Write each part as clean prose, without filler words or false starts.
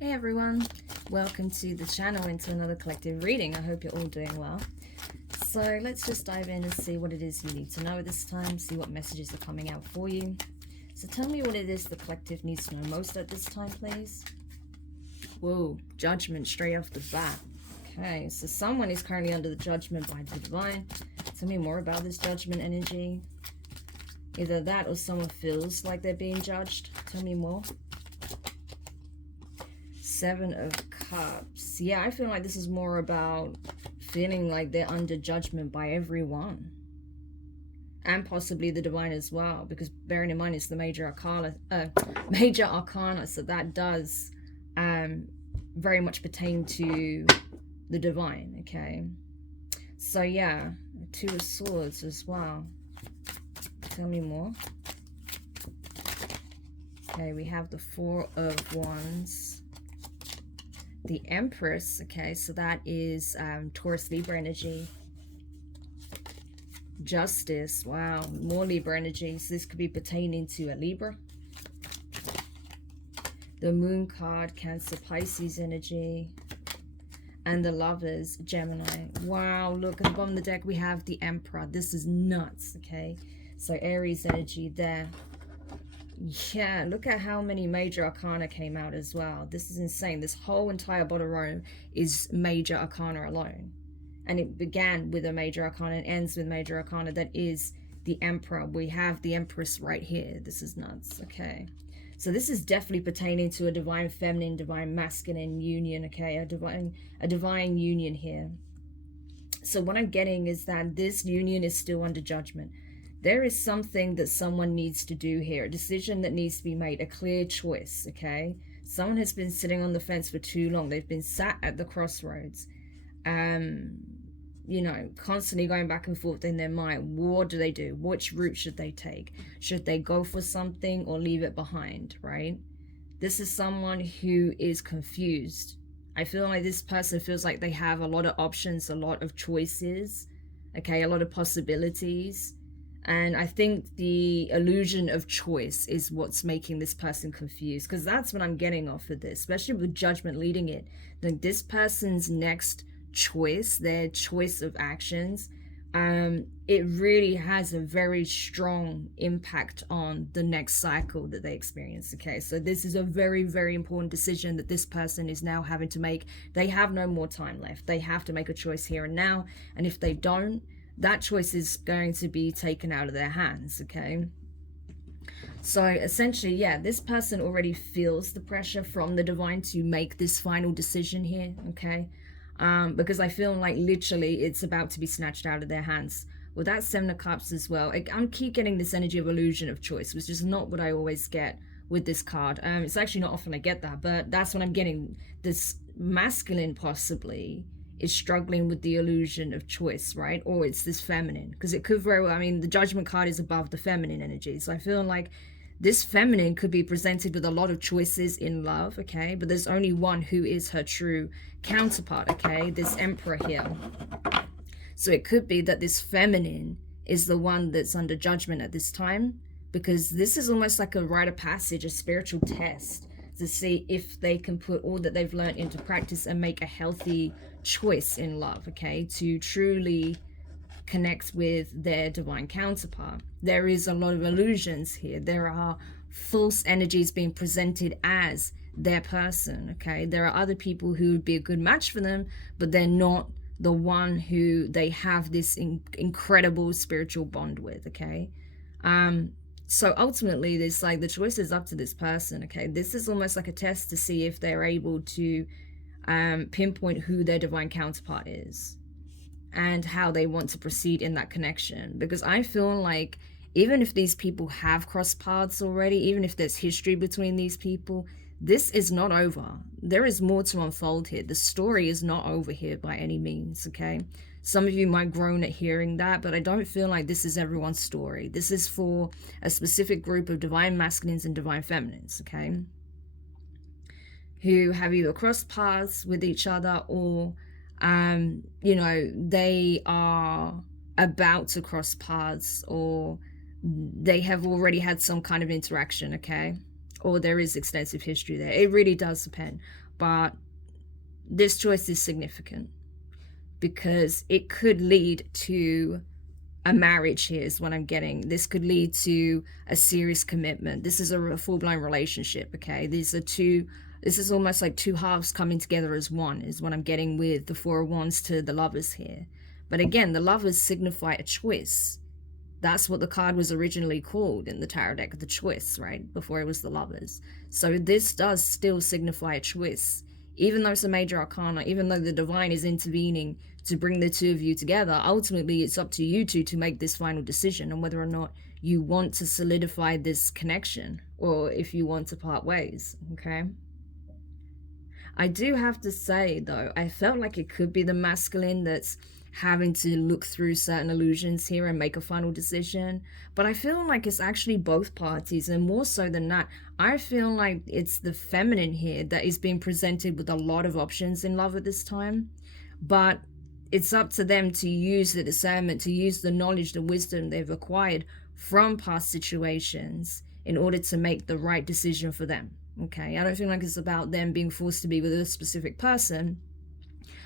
Hey everyone, welcome to the channel and to another collective reading. I hope you're all doing well. So let's just dive in and see what it is you need to know at this time, see what messages are coming out for you. So tell me what it is the collective needs to know most at this time, please. Whoa, judgment straight off the bat. Okay, so someone is currently under the judgment by the divine. Tell me more about this judgment energy. Either that or someone feels like they're being judged. Tell me more. Seven of Cups. Yeah, I feel like this is more about feeling like they're under judgment by everyone. And possibly the divine as well. Because bearing in mind it's the major arcana. So that does very much pertain to the divine, okay? So yeah, Two of Swords as well. Tell me more. Okay, we have the Four of Wands. The Empress, okay, so that is Taurus Libra energy. Justice, wow, more Libra energy. So this could be pertaining to a Libra. The Moon card, Cancer, Pisces energy. And the Lovers, Gemini. Wow, look, at the bottom of the deck we have the Emperor. This is nuts, okay? So Aries energy there. Yeah, look at how many major arcana came out as well. This is insane. This whole entire bottom row is major arcana alone. And it began with a major arcana and ends with major arcana. That is the Emperor. We have the Empress right here. This is nuts. Okay. So this is definitely pertaining to a divine feminine, divine masculine union. Okay. A divine union here. So what I'm getting is that this union is still under judgment. There is something that someone needs to do here, a decision that needs to be made, a clear choice, okay? Someone has been sitting on the fence for too long. They've been sat at the crossroads, you know, constantly going back and forth in their mind. What do they do? Which route should they take? Should they go for something or leave it behind, right? This is someone who is confused. I feel like this person feels like they have a lot of options, a lot of choices, okay, a lot of possibilities. And I think the illusion of choice is what's making this person confused, because that's what I'm getting off of this, especially with judgment leading it. Then this person's next choice, their choice of actions, it really has a very strong impact on the next cycle that they experience. Okay, so this is a very, very important decision that this person is now having to make. They have no more time left. They have to make a choice here and now. And if they don't, that choice is going to be taken out of their hands, okay? So essentially, yeah, this person already feels the pressure from the divine to make this final decision here, okay? Because I feel like literally it's about to be snatched out of their hands. Well, that's Seven of Cups as well. I'm keep getting this energy of illusion of choice, which is not what I always get with this card. It's actually not often I get that, but that's what I'm getting. This masculine possibly is struggling with the illusion of choice, right? Or it's this feminine, because it could very well, I mean, the judgment card is above the feminine energy. So I feel like this feminine could be presented with a lot of choices in love, okay? But there's only one who is her true counterpart, okay? This Emperor here. So it could be that this feminine is the one that's under judgment at this time, because this is almost like a rite of passage, a spiritual test to see if they can put all that they've learned into practice and make a healthy choice in love, okay, to truly connect with their divine counterpart. There is a lot of illusions here. There are false energies being presented as their person, okay? There are other people who would be a good match for them, but they're not the one who they have this incredible spiritual bond with, okay? So ultimately, this, like, the choice is up to this person, okay? This is almost like a test to see if they're able to pinpoint who their divine counterpart is and how they want to proceed in that connection. Because I feel like even if these people have crossed paths already, even if there's history between these people, this is not over. There is more to unfold here. The story is not over here by any means, okay? Some of you might groan at hearing that, but I don't feel like this is everyone's story. This is for a specific group of divine masculines and divine feminines, okay? Who have either crossed paths with each other or, you know, they are about to cross paths, or they have already had some kind of interaction, okay? Or there is extensive history there. It really does depend. but this choice is significant because it could lead to a marriage. Here is what I'm getting. This could lead to a serious commitment. This is a full-blown relationship, okay? This is almost like two halves coming together as one, is what I'm getting with the Four of Wands to the Lovers here. But again, the Lovers signify a choice. That's what the card was originally called in the tarot deck, the choice, right? Before it was the Lovers. So this does still signify a choice. Even though it's a major arcana, even though the divine is intervening to bring the two of you together, ultimately it's up to you two to make this final decision on whether or not you want to solidify this connection or if you want to part ways, okay? I do have to say, though, I felt like it could be the masculine that's having to look through certain illusions here and make a final decision, but I feel like it's actually both parties, and more so than that, I feel like it's the feminine here that is being presented with a lot of options in love at this time, but it's up to them to use the discernment, to use the knowledge, the wisdom they've acquired from past situations in order to make the right decision for them. Okay, I don't feel like it's about them being forced to be with a specific person,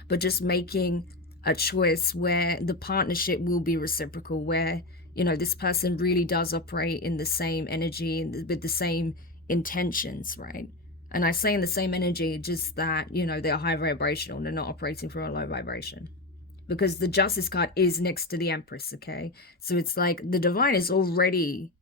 but just making a choice where the partnership will be reciprocal, where, you know, this person really does operate in the same energy with the same intentions, right? And I say in the same energy, just that, you know, they're high vibrational, they're not operating from a low vibration. Because the Justice card is next to the Empress, okay? So it's like the divine is already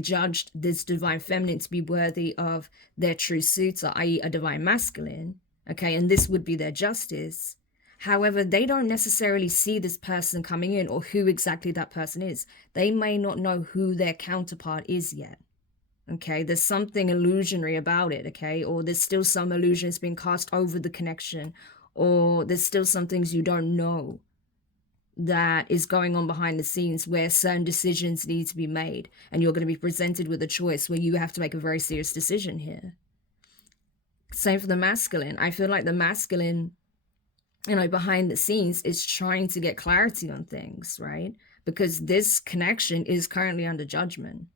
judged this divine feminine to be worthy of their true suitor, i.e. a divine masculine, okay? And this would be their justice. However, they don't necessarily see this person coming in or who exactly that person is. They may not know who their counterpart is yet, okay? There's something illusionary about it, okay? Or there's still some illusions being cast over the connection, or there's still some things you don't know that is going on behind the scenes where certain decisions need to be made, and you're going to be presented with a choice where you have to make a very serious decision here. Same for the masculine. I feel like the masculine, you know, behind the scenes is trying to get clarity on things, right? Because this connection is currently under judgment.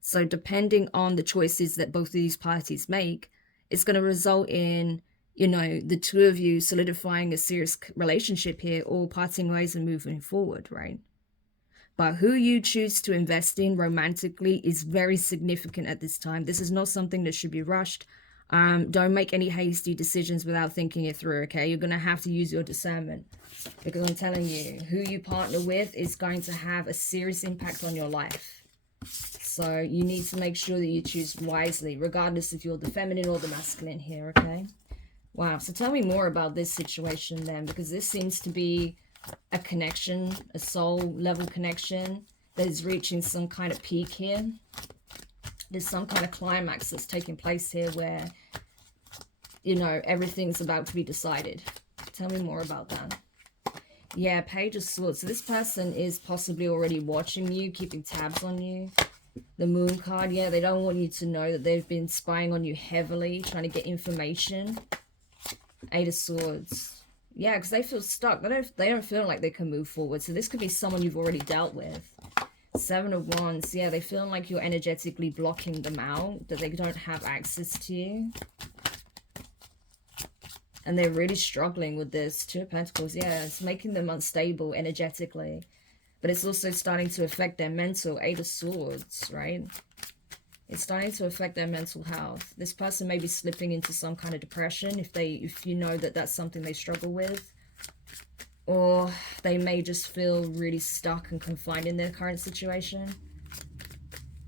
So depending on the choices that both of these parties make, it's going to result in, you know, the two of you solidifying a serious relationship here or parting ways and moving forward, right? But who you choose to invest in romantically is very significant at this time. This is not something that should be rushed. Don't make any hasty decisions without thinking it through, okay? You're going to have to use your discernment, because I'm telling you, who you partner with is going to have a serious impact on your life. So you need to make sure that you choose wisely, regardless if you're the feminine or the masculine here, okay? Wow, so tell me more about this situation then, because this seems to be a connection, a soul level connection that is reaching some kind of peak here. There's some kind of climax that's taking place here where, you know, everything's about to be decided. Tell me more about that. Yeah, Page of Swords. So this person is possibly already watching you, keeping tabs on you. The Moon card, yeah, they don't want you to know that they've been spying on you heavily, trying to get information. Eight of Swords. Yeah, because they feel stuck. They don't feel like they can move forward. So this could be someone you've already dealt with. Seven of Wands. Yeah, they feel like you're energetically blocking them out, that they don't have access to you. And they're really struggling with this. Two of Pentacles. Yeah, it's making them unstable energetically. But it's also starting to affect their mental. Eight of Swords, right? It's starting to affect their mental health. This person may be slipping into some kind of depression if you know that that's something they struggle with. Or they may just feel really stuck and confined in their current situation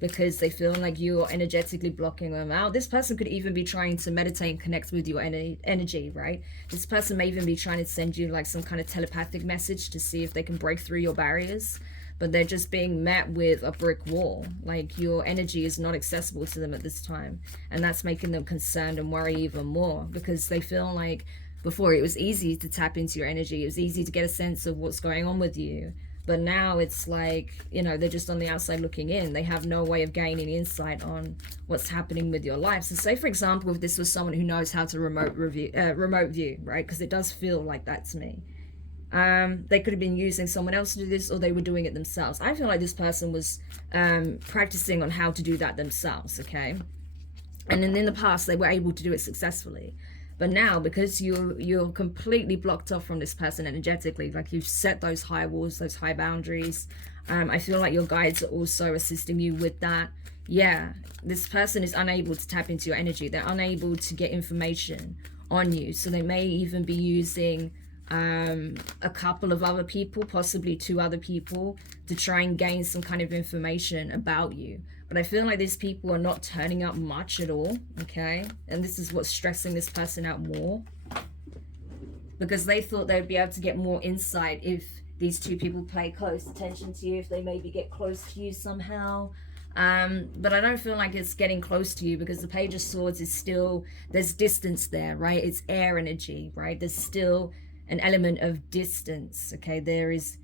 because they feel like you're energetically blocking them out. This person could even be trying to meditate and connect with your energy, right? This person may even be trying to send you like some kind of telepathic message to see if they can break through your barriers. But they're just being met with a brick wall. Like your energy is not accessible to them at this time. And that's making them concerned and worry even more, because they feel like before it was easy to tap into your energy. It was easy to get a sense of what's going on with you. But now it's like, you know, they're just on the outside looking in. They have no way of gaining insight on what's happening with your life. So say, for example, if this was someone who knows how to remote view, right? Because it does feel like that to me. They could have been using someone else to do this, or they were doing it themselves. I feel like this person was practicing on how to do that themselves, okay? And then in the past, they were able to do it successfully. But now, because you're completely blocked off from this person energetically, like you've set those high walls, those high boundaries, I feel like your guides are also assisting you with that. Yeah, this person is unable to tap into your energy. They're unable to get information on you. So they may even be using a couple of other people, possibly 2 other people, to try and gain some kind of information about you. But I feel like these people are not turning up much at all, okay? And this is what's stressing this person out more. Because they thought they'd be able to get more insight if these 2 people pay close attention to you, if they maybe get close to you somehow. But I don't feel like it's getting close to you, because the Page of Swords is still, there's distance there, right? It's air energy, right? There's still an element of distance, okay? There is,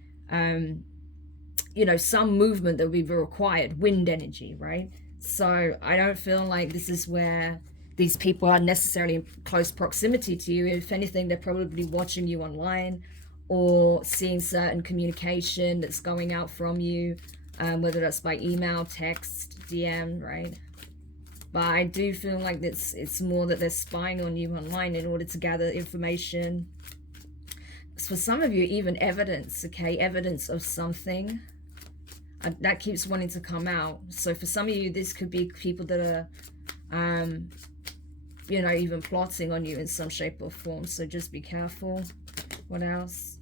you know, some movement that will be required, wind energy, right? So I don't feel like this is where these people are necessarily in close proximity to you. If anything, they're probably watching you online or seeing certain communication that's going out from you, whether that's by email, text, DM, right? But I do feel like it's more that they're spying on you online in order to gather information. For some of you, even evidence, okay? Evidence of something. That keeps wanting to come out. So for some of you, this could be people that are, you know, even plotting on you in some shape or form. So just be careful. What else?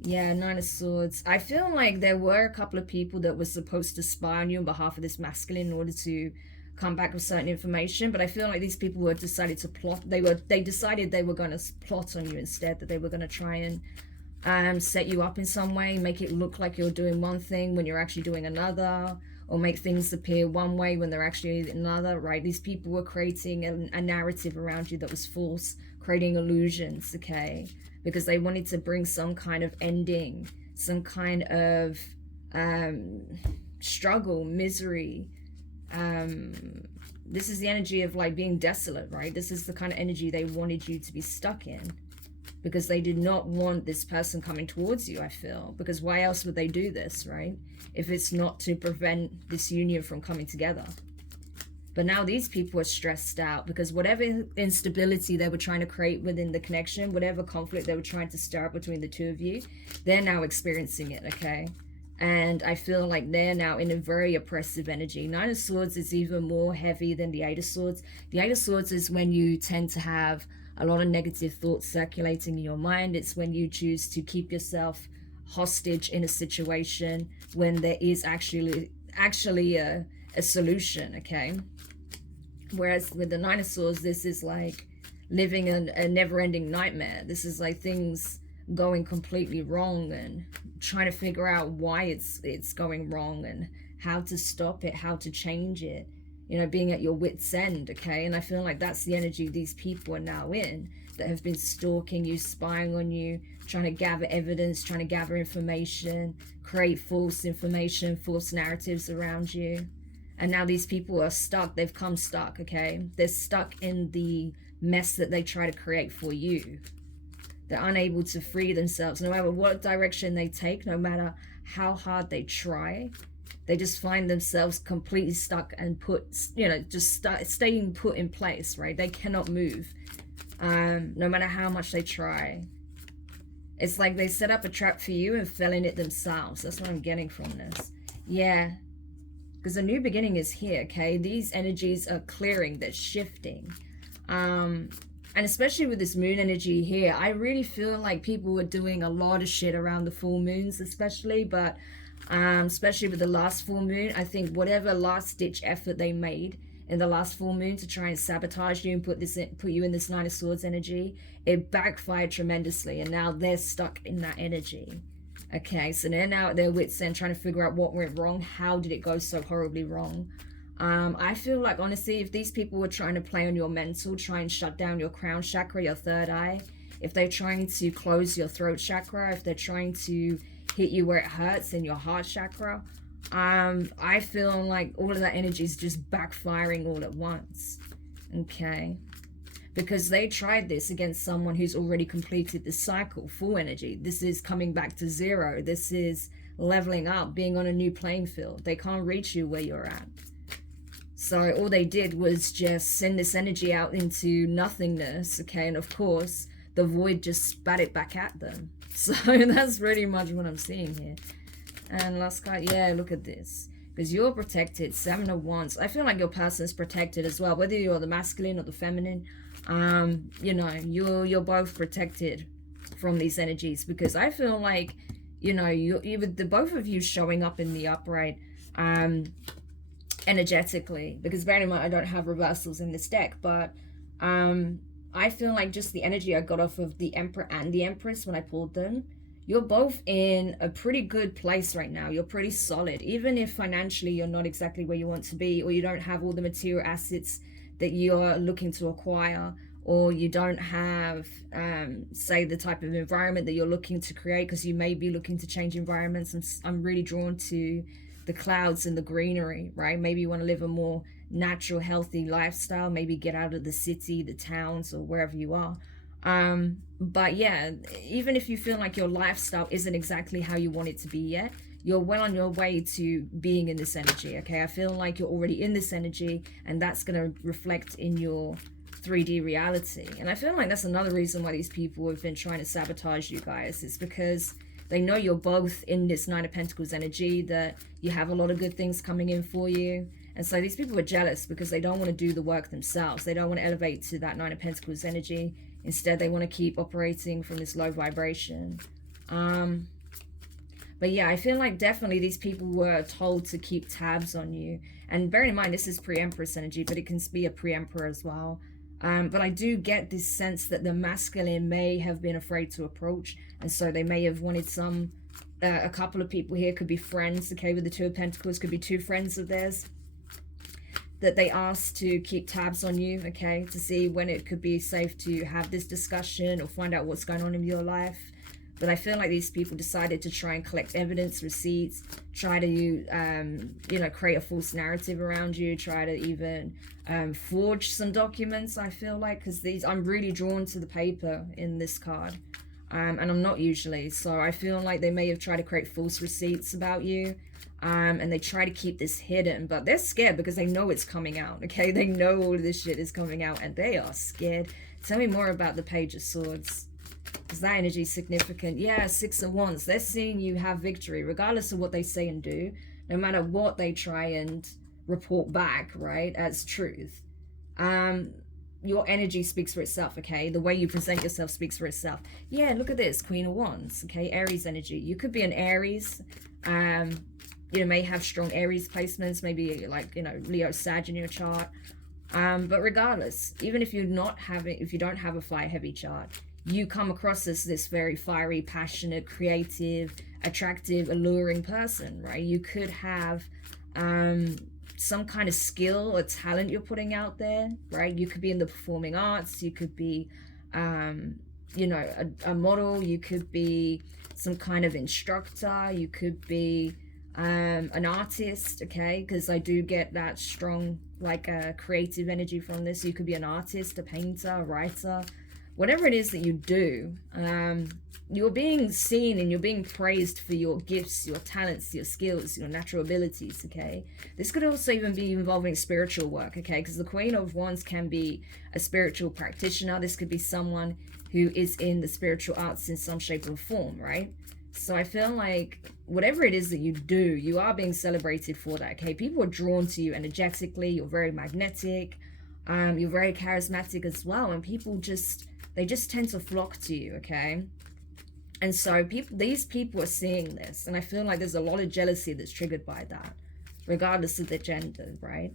Yeah, 9 of Swords. I feel like there were a couple of people that were supposed to spy on you on behalf of this masculine in order to come back with certain information. But I feel like these people were decided to plot. They decided they were going to plot on you instead. That they were going to try and set you up in some way, make it look like you're doing one thing when you're actually doing another, or make things appear one way when they're actually another, right? These people were creating a narrative around you that was false, creating illusions, okay? Because they wanted to bring some kind of ending, some kind of struggle, misery. This is the energy of like being desolate, right? This is the kind of energy they wanted you to be stuck in, because they did not want this person coming towards you, I feel. Because why else would they do this, right? If it's not to prevent this union from coming together. But now these people are stressed out because whatever instability they were trying to create within the connection, whatever conflict they were trying to stir up between the 2 of you, they're now experiencing it, okay? And I feel like they're now in a very oppressive energy. 9 of Swords is even more heavy than the 8 of Swords. The 8 of Swords is when you tend to have a lot of negative thoughts circulating in your mind. It's when you choose to keep yourself hostage in a situation when there is actually a solution, okay? Whereas with the 9 of Swords, this is like living a never-ending nightmare. This is like things going completely wrong and trying to figure out why it's going wrong and how to stop it, how to change it. You know, being at your wit's end, okay? And I feel like that's the energy these people are now in, that have been stalking you, spying on you, trying to gather evidence, trying to gather information, create false information, false narratives around you. And now these people are stuck. They've come stuck, okay? They're stuck in the mess that they try to create for you. They're unable to free themselves. No matter what direction they take, no matter how hard they try, they just find themselves completely stuck and put, you know, just staying put in place, right? They cannot move, no matter how much they try. It's like they set up a trap for you and fell in it themselves. That's what I'm getting from this. Yeah, because a new beginning is here, okay? These energies are clearing, they're shifting. And especially with this moon energy here, I really feel like people were doing a lot of shit around the full moons, especially, but especially with the last full moon. I think whatever last ditch effort they made in the last full moon to try and sabotage you and put you in this 9 of Swords energy, it backfired tremendously, and now they're stuck in that energy. Okay, so they're now at their wits' end trying to figure out what went wrong. How did it go so horribly wrong? I feel like, honestly, if these people were trying to play on your mental, try and shut down your crown chakra, your third eye, if they're trying to close your throat chakra, if they're trying to hit you where it hurts in your heart chakra, I feel like all of that energy is just backfiring all at once, okay? Because they tried this against someone who's already completed the cycle, full energy. This is coming back to zero. This is leveling up, being on a new playing field. They can't reach you where you're at. So all they did was just send this energy out into nothingness, okay? And of course, the void just spat it back at them. So that's pretty much what I'm seeing here. And last card, yeah, look at this. Because you're protected, 7 of Wands. I feel like your person is protected as well, whether you're the masculine or the feminine. You know, you're both protected from these energies, because I feel like, you know, the both of you showing up in the upright, energetically, because bearing in mind I don't have reversals in this deck, but I feel like just the energy I got off of the Emperor and the Empress when I pulled them, you're both in a pretty good place right now. You're pretty solid, even if financially you're not exactly where you want to be, or you don't have all the material assets that you're looking to acquire, or you don't have say the type of environment that you're looking to create, because you may be looking to change environments. And I'm really drawn to the clouds and the greenery, right? Maybe you want to live a more natural, healthy lifestyle, maybe get out of the city, the towns, or wherever you are. But yeah, even if you feel like your lifestyle isn't exactly how you want it to be yet, you're well on your way to being in this energy, okay? I feel like you're already in this energy, and that's going to reflect in your 3D reality. And I feel like that's another reason why these people have been trying to sabotage you guys, is because they know you're both in this 9 of Pentacles energy, that you have a lot of good things coming in for you. And so these people are jealous because they don't want to do the work themselves. They don't want to elevate to that 9 of Pentacles energy. Instead, they want to keep operating from this low vibration. But yeah, I feel like definitely these people were told to keep tabs on you. And bearing in mind, this is pre-Empress energy, but it can be a pre-Emperor as well. But I do get this sense that the masculine may have been afraid to approach, and so they may have wanted some, a couple of people here, could be friends, okay, with the 2 of Pentacles, could be 2 friends of theirs, that they asked to keep tabs on you, okay, to see when it could be safe to have this discussion or find out what's going on in your life. But I feel like these people decided to try and collect evidence, receipts, try to, you know, create a false narrative around you, try to even forge some documents, I feel like, because I'm really drawn to the paper in this card. And I'm not usually. So I feel like they may have tried to create false receipts about you. And they try to keep this hidden, but they're scared because they know it's coming out, okay? They know all of this shit is coming out, and they are scared. Tell me more about the Page of Swords. Is that energy significant? Yeah, 6 of Wands. They're seeing you have victory, regardless of what they say and do, no matter what they try and report back, right, as truth. Your energy speaks for itself, okay? The way you present yourself speaks for itself. Yeah, look at this, Queen of Wands, okay? Aries energy. You could be an Aries. You know, may have strong Aries placements, maybe like, you know, Leo, Sag in your chart. But regardless, even if if you don't have a fire heavy chart, you come across as this very fiery, passionate, creative, attractive, alluring person, right? You could have some kind of skill or talent you're putting out there, right? You could be in the performing arts, you could be, you know, a model, you could be some kind of instructor, you could be an artist, okay? Because I do get that strong, like, creative energy from this. You could be an artist, a painter, a writer, whatever it is that you do. You're being seen and you're being praised for your gifts, your talents, your skills, your natural abilities, okay? This could also even be involving spiritual work, okay? Because the Queen of Wands can be a spiritual practitioner. This could be someone who is in the spiritual arts in some shape or form, right? So I feel like whatever it is that you do, you are being celebrated for that, okay? People are drawn to you energetically. You're very magnetic. You're very charismatic as well. And people they just tend to flock to you, okay? And so these people are seeing this. And I feel like there's a lot of jealousy that's triggered by that, regardless of the gender, right?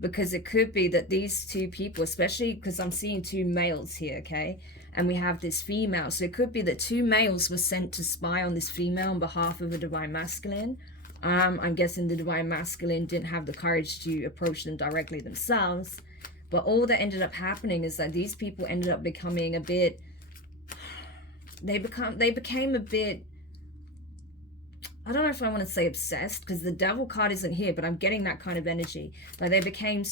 Because it could be that these 2 people, especially because I'm seeing 2 males here, okay? And we have this female. So it could be that 2 males were sent to spy on this female on behalf of a divine masculine. I'm guessing the divine masculine didn't have the courage to approach them directly themselves. But all that ended up happening is that these people ended up becoming a bit, they became a bit, I don't know if I want to say obsessed, because the Devil card isn't here, but I'm getting that kind of energy. Like they became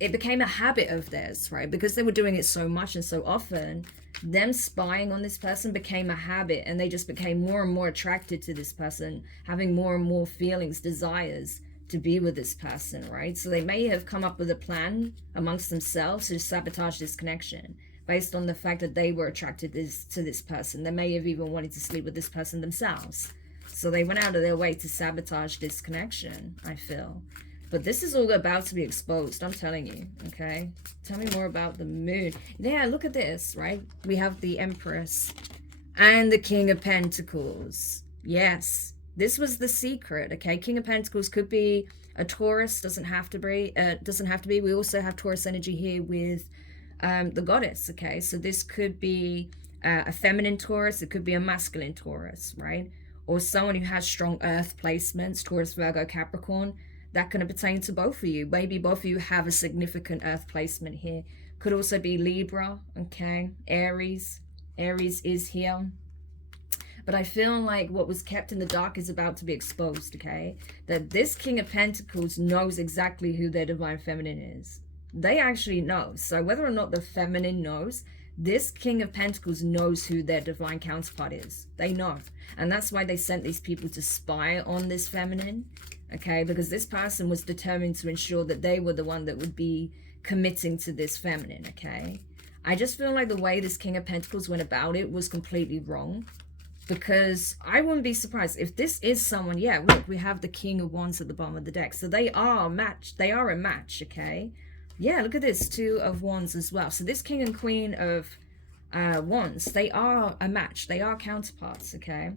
it became a habit of theirs, right? Because they were doing it so much and so often, them spying on this person became a habit, and they just became more and more attracted to this person, having more and more feelings, desires to be with this person, right? So they may have come up with a plan amongst themselves to sabotage this connection based on the fact that they were attracted to this person. They may have even wanted to sleep with this person themselves. So they went out of their way to sabotage this connection, I feel. But this is all about to be exposed, I'm telling you, okay? Tell me more about the moon. Yeah, look at this, right? We have the Empress and the King of Pentacles. Yes, this was the secret, okay? King of Pentacles could be a Taurus, doesn't have to be. We also have Taurus energy here with the Goddess, okay? So this could be a feminine Taurus, it could be a masculine Taurus, right? Or someone who has strong earth placements, Taurus, Virgo, Capricorn. That can pertain to both of you. Maybe both of you have a significant earth placement here. Could also be Libra, okay? Aries. Aries is here. But I feel like what was kept in the dark is about to be exposed, okay? That this King of Pentacles knows exactly who their divine feminine is. They actually know. So whether or not the feminine knows, this King of Pentacles knows who their divine counterpart is. They know. And that's why they sent these people to spy on this feminine. Okay, because this person was determined to ensure that they were the one that would be committing to this feminine, okay? I just feel like the way this King of Pentacles went about it was completely wrong. Because I wouldn't be surprised if this is someone, yeah, look, we have the King of Wands at the bottom of the deck. So they are a match, okay? Yeah, look at this, Two of Wands as well. So this King and Queen of Wands, they are a match. They are counterparts, okay?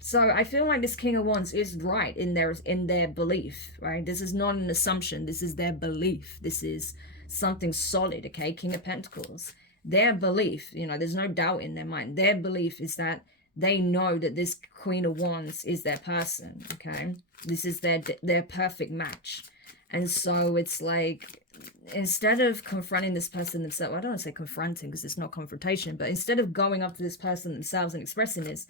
So I feel like this King of Wands is right in their belief, right? This is not an assumption. This is their belief. This is something solid, okay? King of Pentacles. Their belief, you know, there's no doubt in their mind. Their belief is that they know that this Queen of Wands is their person, okay? This is their perfect match. And so it's like, instead of confronting this person themselves, I don't want to say confronting because it's not confrontation, but instead of going up to this person themselves and expressing this,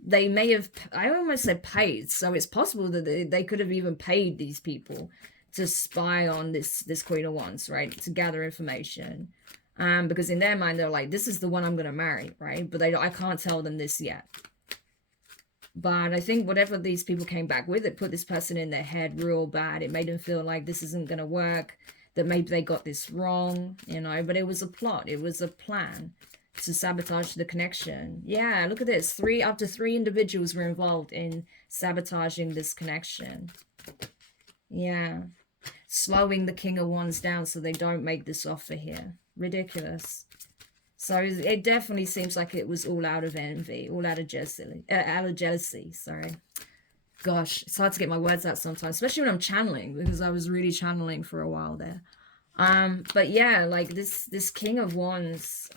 they may have, I almost said paid, so it's possible that they could have even paid these people to spy on this Queen of Wands, right, to gather information, because in their mind they're like, this is the one I'm going to marry, right, but I can't tell them this yet. But I think whatever these people came back with, it put this person in their head real bad. It made them feel like this isn't going to work, that maybe they got this wrong, you know, but it was a plot, it was a plan to sabotage the connection. Yeah, look at this. Up to three individuals were involved in sabotaging this connection. Yeah. Slowing the King of Wands down so they don't make this offer here. Ridiculous. So it definitely seems like it was all out of envy, all out of jealousy, sorry. Gosh, it's hard to get my words out sometimes, especially when I'm channeling, because I was really channeling for a while there. But yeah, like this King of Wands,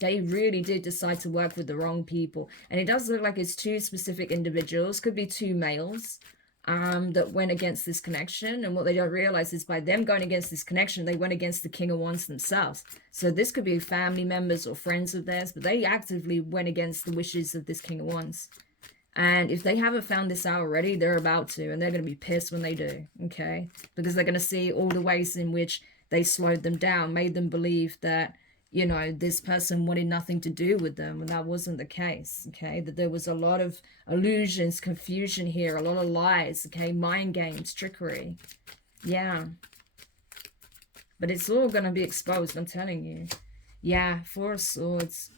they really did decide to work with the wrong people. And it does look like it's two specific individuals, could be two males, that went against this connection. And what they don't realize is by them going against this connection, they went against the King of Wands themselves. So this could be family members or friends of theirs, but they actively went against the wishes of this King of Wands. And if they haven't found this out already, they're about to, and they're going to be pissed when they do, okay? Because they're going to see all the ways in which they slowed them down, made them believe that, you know, this person wanted nothing to do with them, and that wasn't the case, okay? That there was a lot of illusions, confusion here, a lot of lies, okay? Mind games, trickery. Yeah. But it's all going to be exposed, I'm telling you. Yeah, Four of Swords.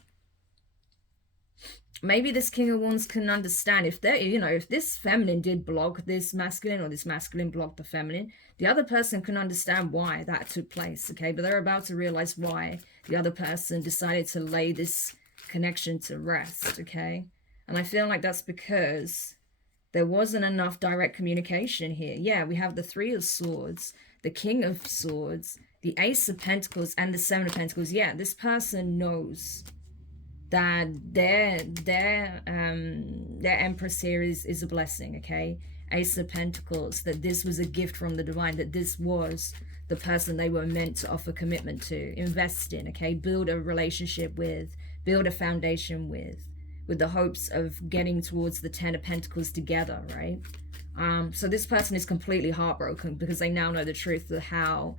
Maybe this King of Wands can understand if they're, you know, if this feminine did block this masculine, or this masculine blocked the feminine, the other person can understand why that took place, okay? But they're about to realize why the other person decided to lay this connection to rest, okay? And I feel like that's because there wasn't enough direct communication here. Yeah, we have the Three of Swords, the King of Swords, the Ace of Pentacles, and the Seven of Pentacles. Yeah, this person knows that their Empress here is a blessing, okay? Ace of Pentacles, that this was a gift from the divine, that this was the person they were meant to offer commitment to, invest in, okay? Build a relationship with, build a foundation with the hopes of getting towards the Ten of Pentacles together, right? So this person is completely heartbroken because they now know the truth of how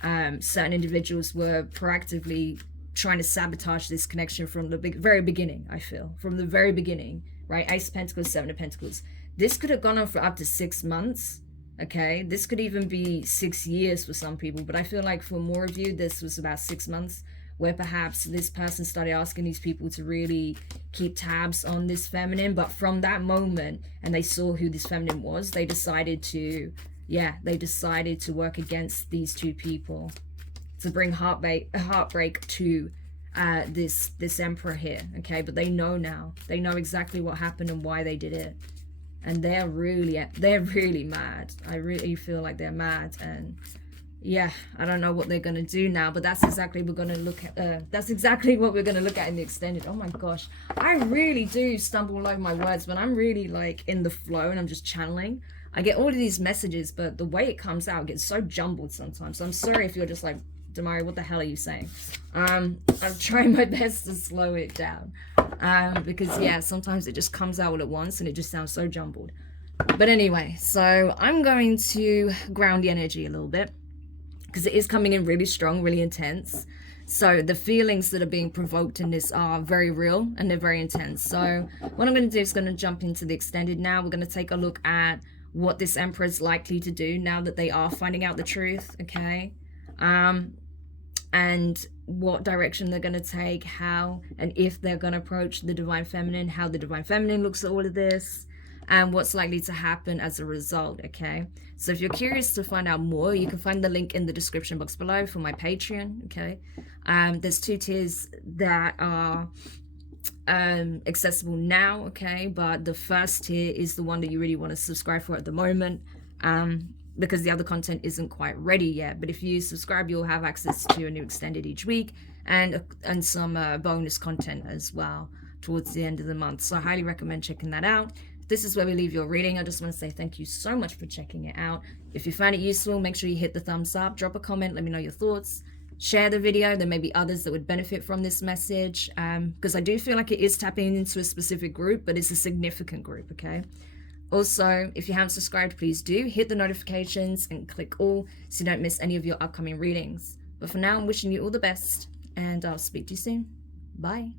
certain individuals were proactively trying to sabotage this connection from the very beginning, I feel. From the very beginning, right? Ace of Pentacles, Seven of Pentacles. This could have gone on for up to 6 months. Okay, this could even be 6 years for some people, but I feel like for more of you, this was about 6 months, where perhaps this person started asking these people to really keep tabs on this feminine. But from that moment, and they saw who this feminine was, they decided to, they decided to work against these two people, to bring heartbreak to this emperor here. Okay, but they know now. They know exactly what happened and why they did it. And they're really mad. I really feel like they're mad. And yeah, I don't know what they're gonna do now, but that's exactly what we're gonna look at. That's exactly what we're gonna look at in the extended. Oh my gosh, I really do stumble all over my words when I'm really like in the flow and I'm just channeling. I get all of these messages, but the way it comes out gets so jumbled sometimes. So I'm sorry if you're just like, Demari, what the hell are you saying? I'm trying my best to slow it down. Because yeah, sometimes it just comes out all at once and it just sounds so jumbled. But anyway, so I'm going to ground the energy a little bit, because it is coming in really strong, really intense. So the feelings that are being provoked in this are very real and they're very intense. So what I'm going to do is going to jump into the extended now. We're going to take a look at what this emperor is likely to do now that they are finding out the truth, okay? And what direction they're going to take, how and if they're going to approach the divine feminine, how the divine feminine looks at all of this, and what's likely to happen as a result, okay? So if you're curious to find out more, you can find the link in the description box below for my Patreon, okay? There's 2 tiers that are accessible now, okay? But the first tier is the one that you really want to subscribe for at the moment, because the other content isn't quite ready yet. But if you subscribe, you'll have access to a new extended each week, and some bonus content as well towards the end of the month. So I highly recommend checking that out. This is where we leave your reading. I just want to say thank you so much for checking it out. If you find it useful, make sure you hit the thumbs up, drop a comment, let me know your thoughts, share the video. There may be others that would benefit from this message, because I do feel like it is tapping into a specific group, but it's a significant group, okay? Also, if you haven't subscribed, please do hit the notifications and click all so you don't miss any of your upcoming readings. But for now, I'm wishing you all the best, and I'll speak to you soon. Bye.